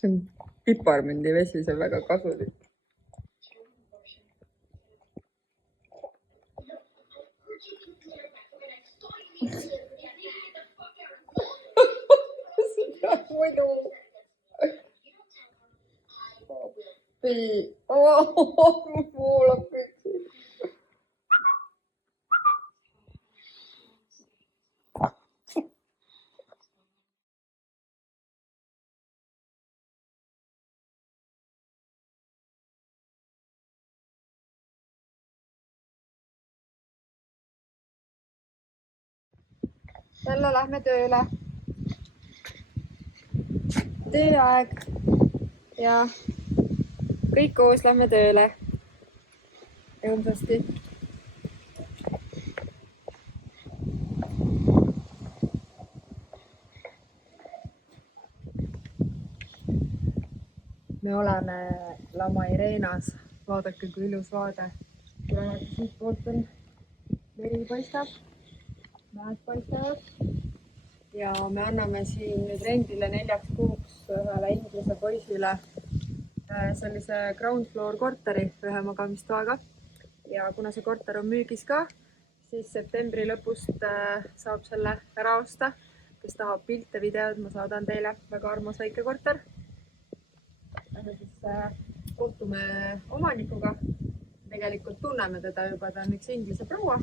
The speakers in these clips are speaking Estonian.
See on piparmündivesi, see on väga kasulik. Muidu. Voolab kõik. Jälle lähme tööle. Tööaeg ja kõik koos lähme tööle. Jõudsasti. Me oleme Lama Irenas. Vaadake, kui ilus vaade. Siit poolt on meri paistab. Mäed paistavad. Ja me anname siin nüüd rendile 4 kuuks ühele inglise poisile sellise ground floor korteri ühe magamistoaga. Ja kuna see korter on müügis ka, siis septembri lõpust saab selle ära osta. Kes tahab pilte, videod, ma saadan teile. Väga armas väike korter. Siis kohtume omanikuga. Tegelikult tunneme teda juba, ta on üks inglise proua.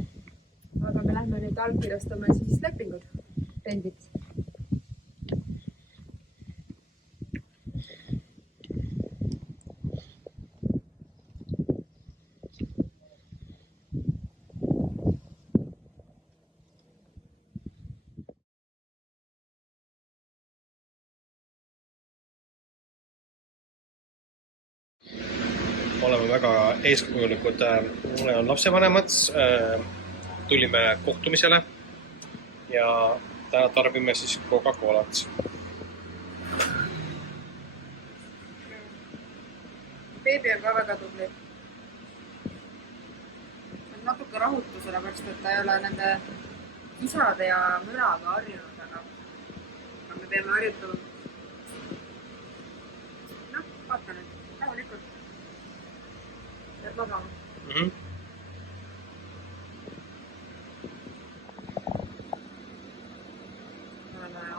Aga me lähme nüüd allkirjastame siis lepingud rendiks. Oleme väga eeskujulikud lapsevanemad. Tulime kohtumisele ja täna tarbime siis Coca-Colat. Beebi on ka väga tubli. Natuke rahutu, sellepärast, et ta ei ole nende isade ja müraga harjunud, aga me peame harjutama. Vaata nüüd, rahulikult. Peab magama.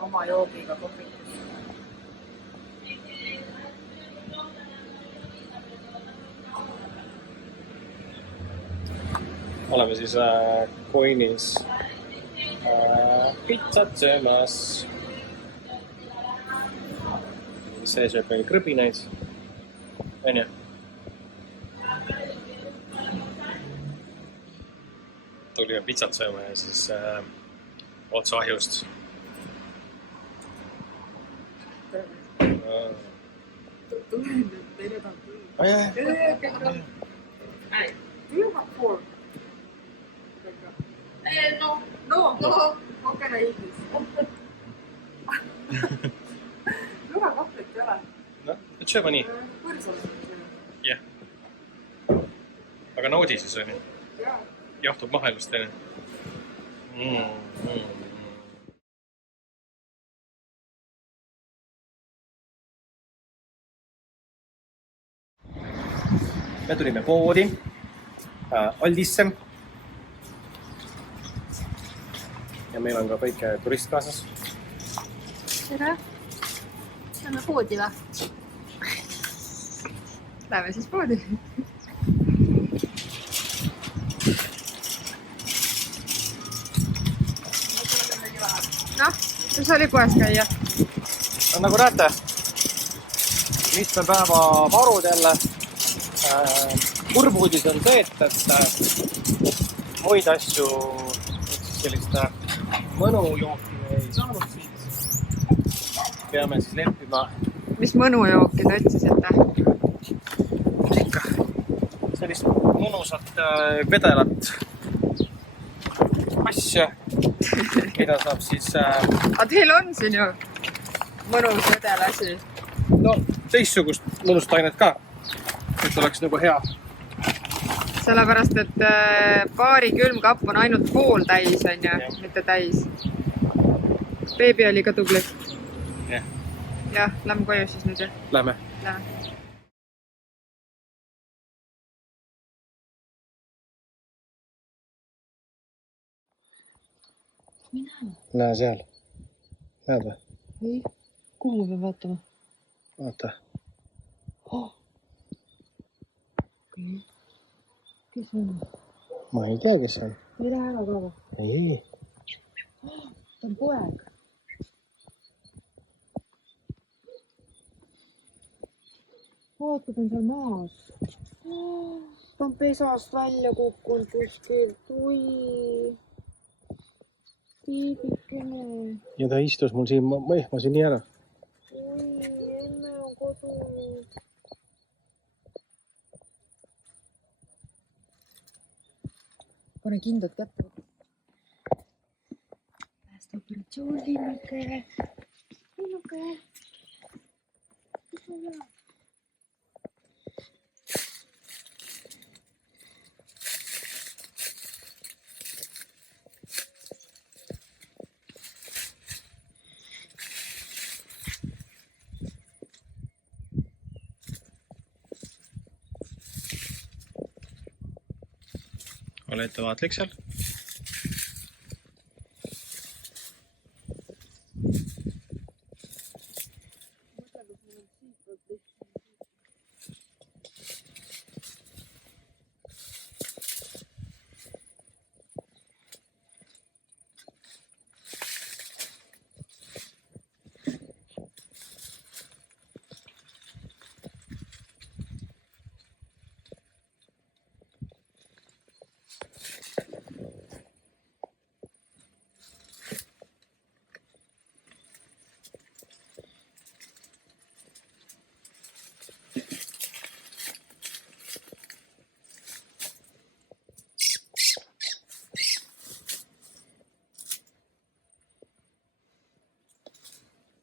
Oma joogiga kohvikus. Oleme siis Coinis pitsat söömas. See sööb meil krõbinaid. On ju? Tulime pitsat sööma ja siis otsa ahjust. Teile tahab küll. Do you have fork? No, how can I eat this? Lõhakahvlit ei ole. No, et sööma nii. Põrsalast. Jah. Aga naudi siis on ju. Jahtub mahelust teine. Me tulime poodi Aldisse ja meil on ka väike turist kaasas. Tere! Lähme poodi või? Lähme siis poodi. Noh, kus oli poes käia? No, nagu näete, mitme päeva varud jälle. Kurb uudis on see, et muid asju, sellist mõnujooki ei saanud siit. Peame siis leppima. Mis mõnujooki te otsisite? Ikka sellist mõnusat vedelat asja, mida saab siis... Aga teil on siin ju mõnus vedel asi. No, teistsugust mõnust ainet ka, et oleks nagu hea. Sellepärast, et baari külmkapp on ainult pool täis, on ju, mitte täis. Beebi oli ka tubli. Jah, lähme koju siis nüüd, jah? Lähme. Näe seal. Näed või? Ei, kuhu ma pean vaatama? Vaata. Kes on? Ma ei tea, kes on. Ei lähe ära ka või? Ei. Ta on poeg. Vaata, ta on seal maas. Ta on pesast välja kukkunud kuskilt. Oi. Tiidikene. Ja ta istus mul siin, ma ehmasin nii ära. Oi, emme on kodunud. Pane kindad kätte. Päästeoperatsioon, linnuke. Linnuke. Mis on hea? Ole ettevaatlik seal.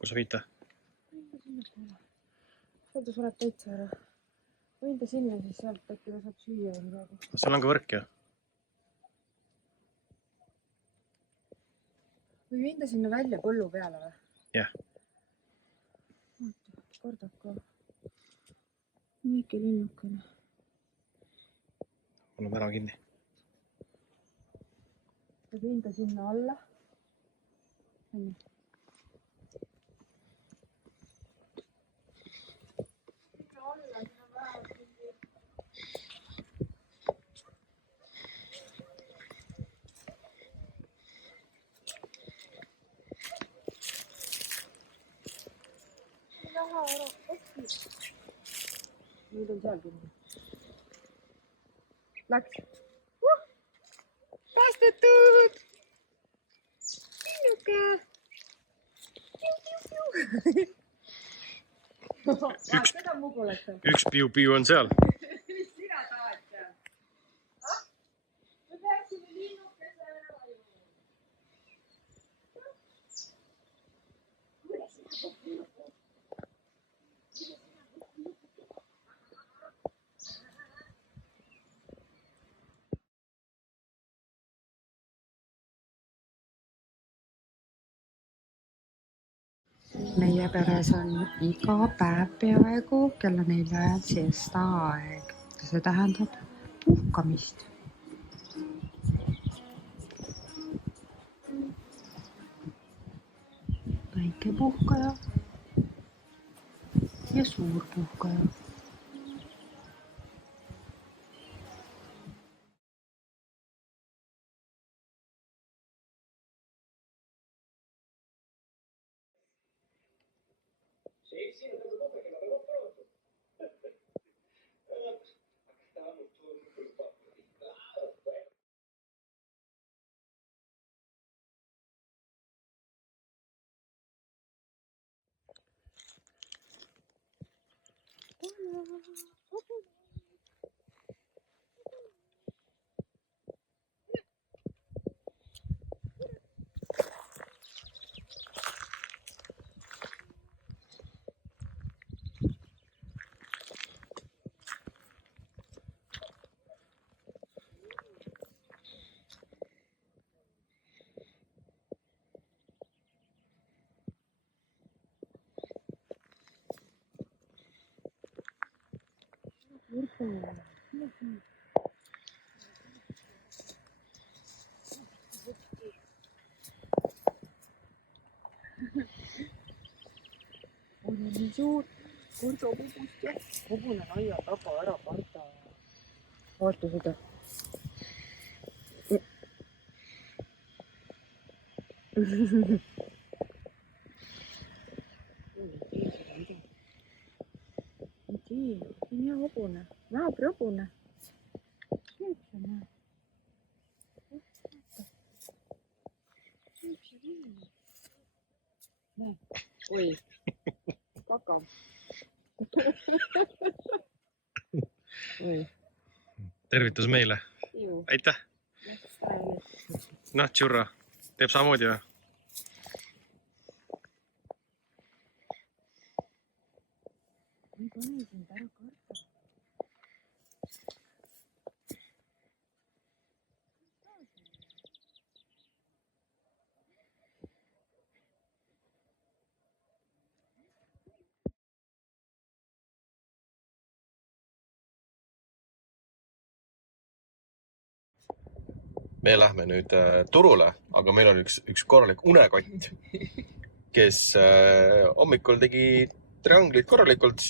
Kus sa viita? Seal ta sureb täitsa ära. Võin ta sinna siis sealt, äkki ta saab süüa või midagi. Seal on ka võrk ju. Või võin ta sinna välja põllu peale või? Jah. Oota, kordab ka. Väike linnukene. Mul on värav kinni. Võin ta sinna alla. Nüüd on seal kinni. Läks. Päästetud! Linnuke! Seda mugulete. Üks piu-piu on seal. Mis sina tahad seal? Me peaksime linnukese ära ju. Meie peres on iga päev peaaegu kella 4 ajal siesta aeg. See tähendab puhkamist. Väike puhkaja ja suur puhkaja. Sì, non te lo può perché l'avevo pronto. on nii suur kordopubust ja hobune on aia taga ära karda. Vaata seda. see on hea hobune, naabri hobune. Oi, kaka. Tervitus meile. Aitäh. Noh, Tšurro, teeb samamoodi või? Ma pane sind ära karta. Me lähme nüüd turule, aga meil on üks korralik unekott, kes hommikul tegi trianglit korralikult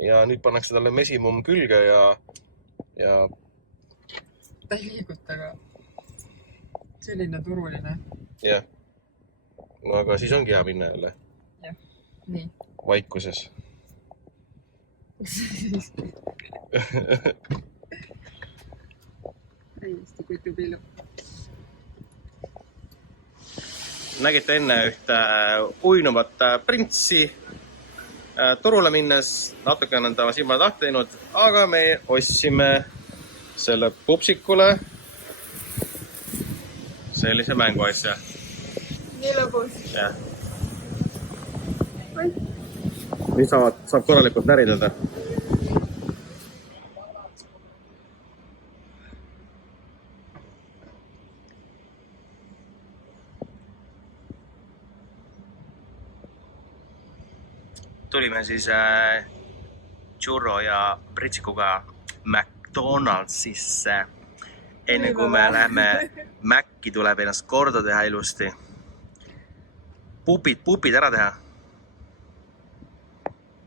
ja nüüd pannakse talle mesimumm külge ja Ta ei liiguta ka. Selline turuline. jah. Aga siis ongi hea minna jälle. Jah, nii. Vaikuses. Täiesti kutupilu. Nägite enne ühte uinuvat printsi turule minnes, natukene on ta silmad lahti teinud, aga me ostsime selle pupsikule sellise mänguasja. Nii lõbus. Jah. Nüüd saab korralikult näridada. Tulime siis Tšurro ja Pritsikuga McDonaldsisse. Enne kui me läheme Mäkki, tuleb ennast korda teha ilusti. Pupid ära teha.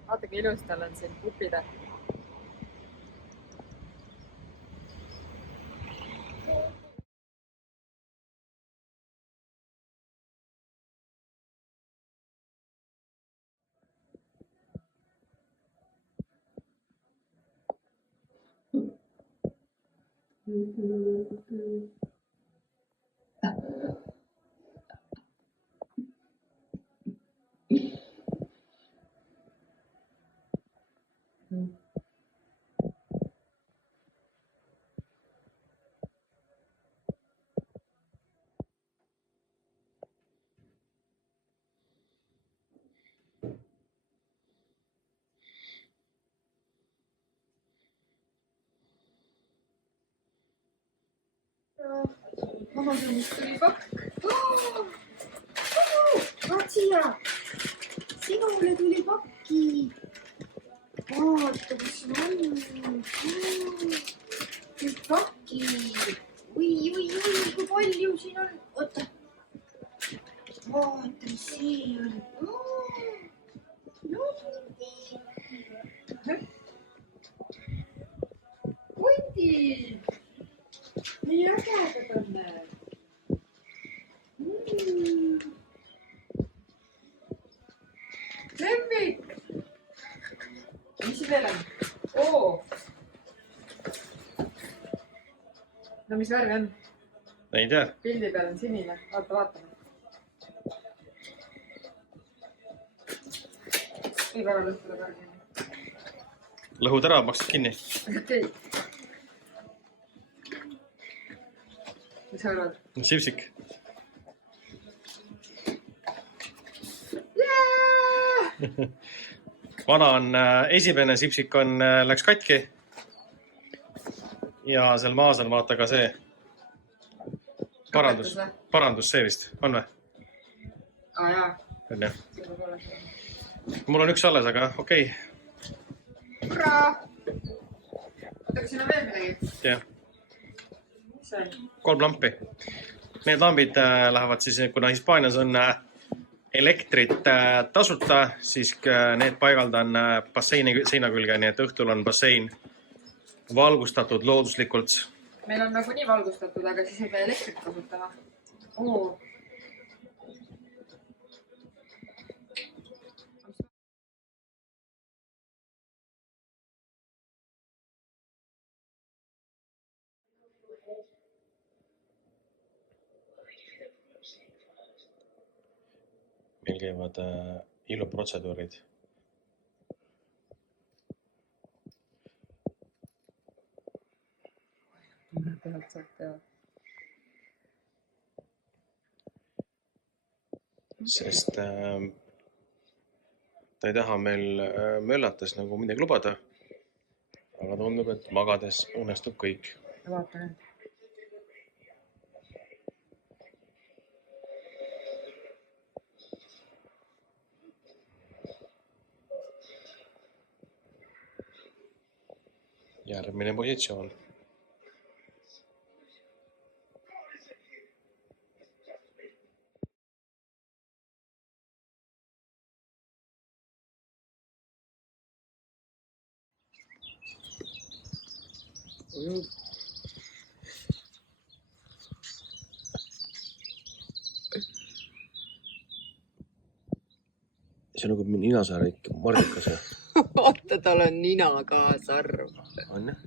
Vaata, kui ilus tal on siin pupide. Mahasemist tuli pakk. Vaat siia. Sinule tuli pakki. Vaata, kus on. Nüüd pakki. Oi, kui palju siin on. Oota. Vaata, mis see on. Kondi. Nii ägedad on need. Lemmik! Mis see veel on? Oo! No mis värvi on? Ei tea. Pildi peal on sinine. Vaatame. Võib ära lõhtuda kõrgini. lõhud ära, maksad kinni. Okei. Mis sa arvad? Sipsik. Vana on, esimene sipsik on, läks katki. Ja seal maas on vaata ka see parandus see vist, on või? Jaa. On jah. Mul on üks alles, aga okei. Hurraa! Ootaks sinna veel midagi? Jah. Mis see on? 3 lampi. Need lambid lähevad siis, kuna Hispaanias on elektrit tasuta, siis need paigaldan basseini seina külge, nii et õhtul on bassein valgustatud looduslikult. Meil on nagu nii valgustatud, aga siis ei pea elektrit kasutama. Oo. Meil käivad iluprotseduurid. Pealt saab teha. Sest ta ei taha meil möllates nagu midagi lubada. Aga tundub, et magades õnnestub kõik. Vaata nüüd. Järgmine positsioon. See on nagu ninasaarik mardikas. Vaata, tal on nina ka sarv. On jah?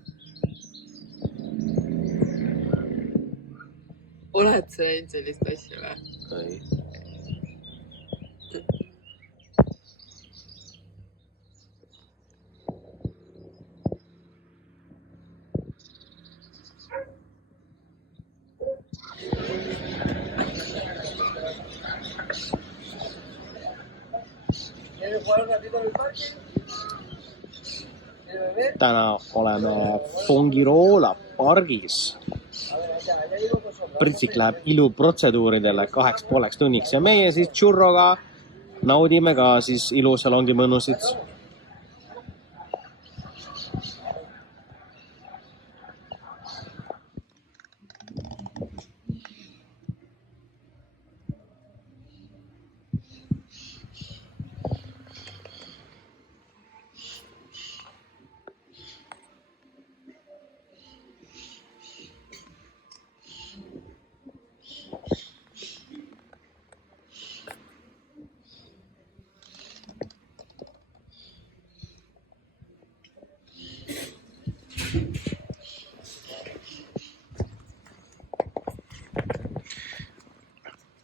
Oled sa näinud sellist asja või? Ei. Täna oleme Fongirola pargis. Pritsik läheb iluprotseduuridele 2,5 tunniks ja meie siis churroga naudime ka siis ilusalongi mõnusid.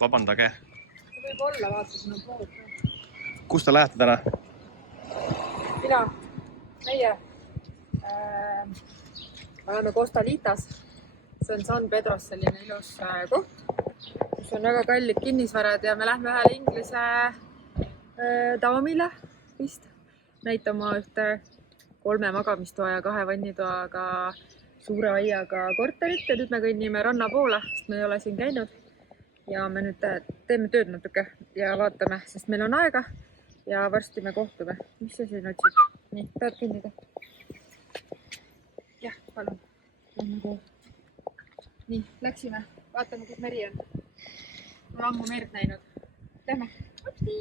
Vabandage. Võib olla, vaata sinu poolt. Kus te lähete täna? Mina, meie oleme Costalitas. See on San Pedros, selline ilus koht, kus on väga kallid kinnisvarad ja me lähme ühele inglise daamile vist näitama ühte 3 magamistoa ja 2 vannitoaga suure aiaga korterit ja nüüd me kõnnime ranna poole, sest me ei ole siin käinud. Ja me nüüd teeme tööd natuke ja vaatame, sest meil on aega ja varsti me kohtume. Mis sa siin otsid? Nii, tahad kõndida? Jah, palun. Nii, läksime. Vaatame, kus meri on. Ma olen ammu merd näinud. Lähme. Hopsi!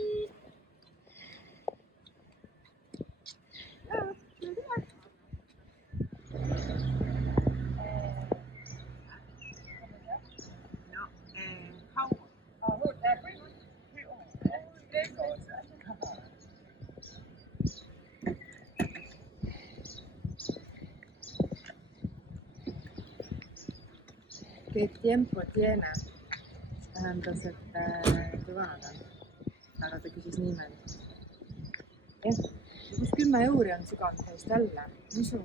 Que tiempo tiene? Tähendas, et kui vanad on. Aga ta küsis niimoodi. Jah, kus 10 euri on süganud eest jälle. Misu?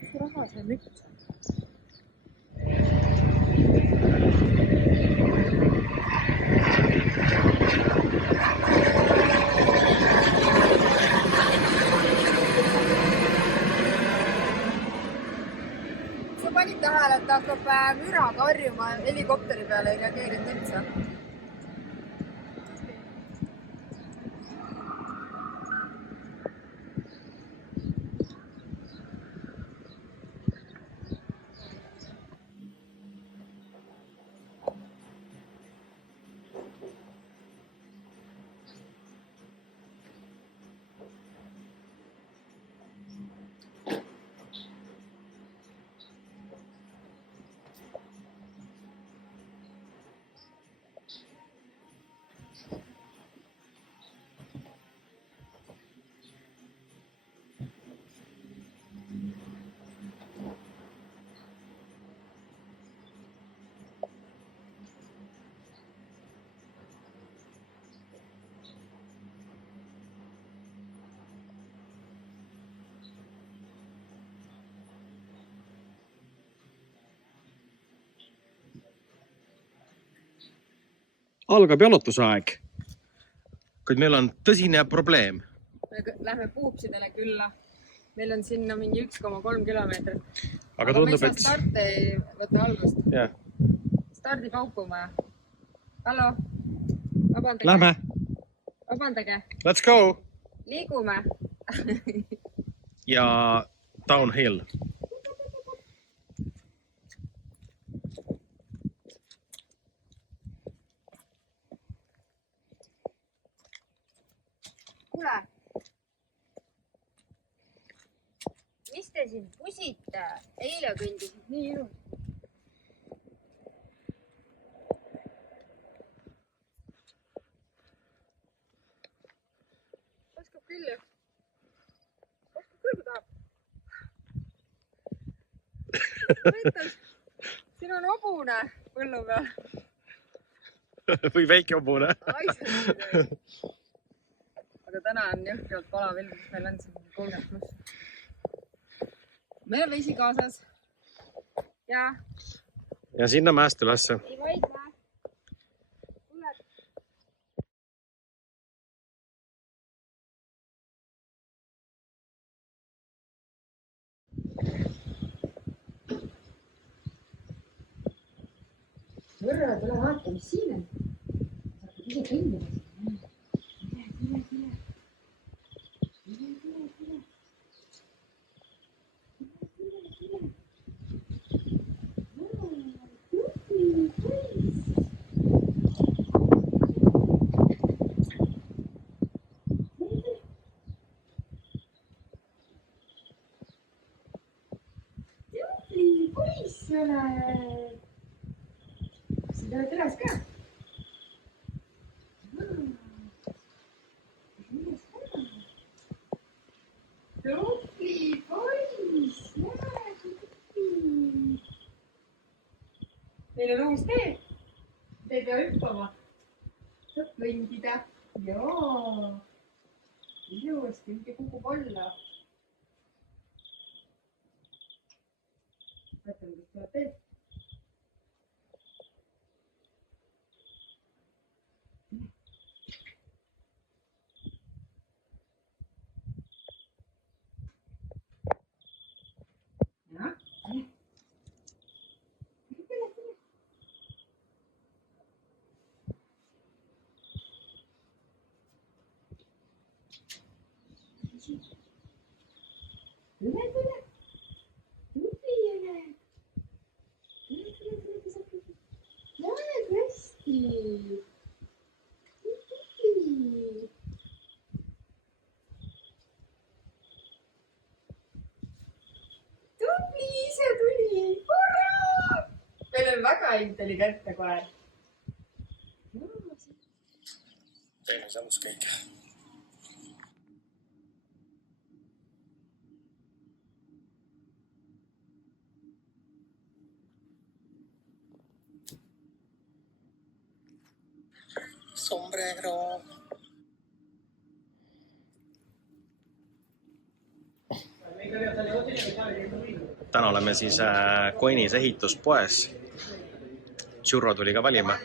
Mis raha see on üks? Sa panid tähele, et ta hakkab müraga harjuma helikopteri peale ei reageerinud üldse. Algab jalutusaeg, kuid meil on tõsine probleem. Me lähme puupsidele külla. Meil on sinna mingi 1,3 kilomeetrit. Aga tundub, et... start ei võta algust. Yeah. Stardi paukume. Hallo? Vabandage. Lähme. Vabandage. Let's go! Liigume. Ja downhill. Kuule, mis te siin pusite? Eile kõndisid nii ilus. Oskab küll ju. Oskab küll, kui tahab. Võitas, siin on hobune põllu peal. Või väike hobune. Aga täna on jõhkralt palav ilm, mis meil on siin 30+. Meil on vesi kaasas. Ja sinna mäest ülesse. Ei vaidle. Tuled. Võrra, tule vaata, mis siin on. Saab ise kõndida. Poiss oled. Sa oled üles ka? Tupli poiss. Meil on uus tee. Te ei pea hüppama. Saab kõndida. Jaa. Ilusti, mitte kukub alla. Vaatame, kus tuleb teed. Tule. Tupli oled. Tule. Lähed hästi. Tupli. Tupli, ise tuli. Hurraa! Meil on väga intelligentne koer. Teeme samus kõik. Sombrero. täna oleme siis Coinis ehituspoes. Churro tuli ka valima.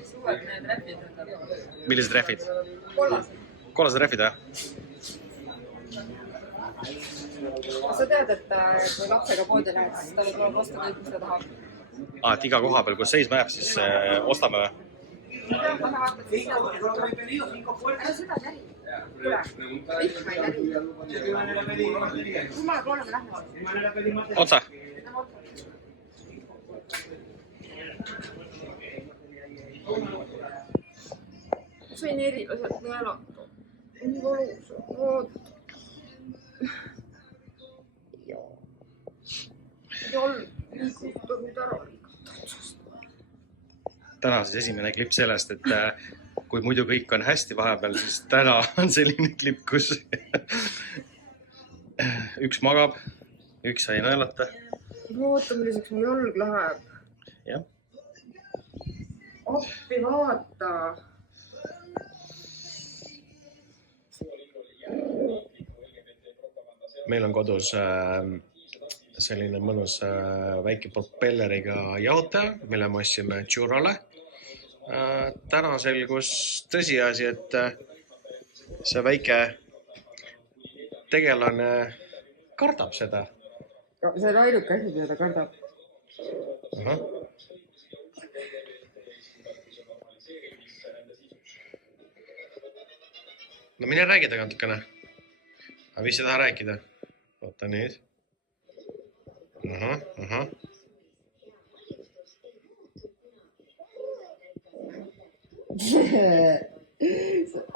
Millised rehvid? Kollased rehvid, jah? Sa tead, et kui lapsega poodi lähed, siis ta tuleb osta kõik, mis ta tahab. Et iga koha peal, kus seisma jääb, siis ostame või? Otsa? Sõin erilaselt nõelata. Nii valus. Oot. Jalg liigutab nüüd ära. Täna siis esimene klipp sellest, et kui muidu kõik on hästi vahepeal, siis täna on selline klipp, kus üks magab, üks sai nõelata. Vaata, milliseks mul jalg läheb. Jah. Appi vaata. Meil on kodus selline mõnus väike propelleriga jahutaja, mille me ostsime Churrole. Täna selgus tõsiasi, et see väike tegelane kardab seda. See on ainuke asi, mida ta kardab. No mine räägi taga natukene. Aga mis sa taha rääkida? Oota nüüd.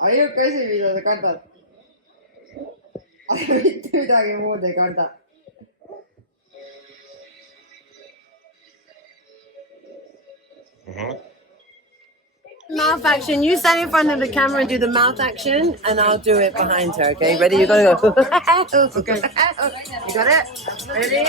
Ainuke asi, mida ta kardab. Aga mitte midagi muud ei karda. Mouth action. You stand in front of the camera and do the mouth action, and I'll do it behind her. Okay, ready? You gotta go. Okay. You got it? Ready?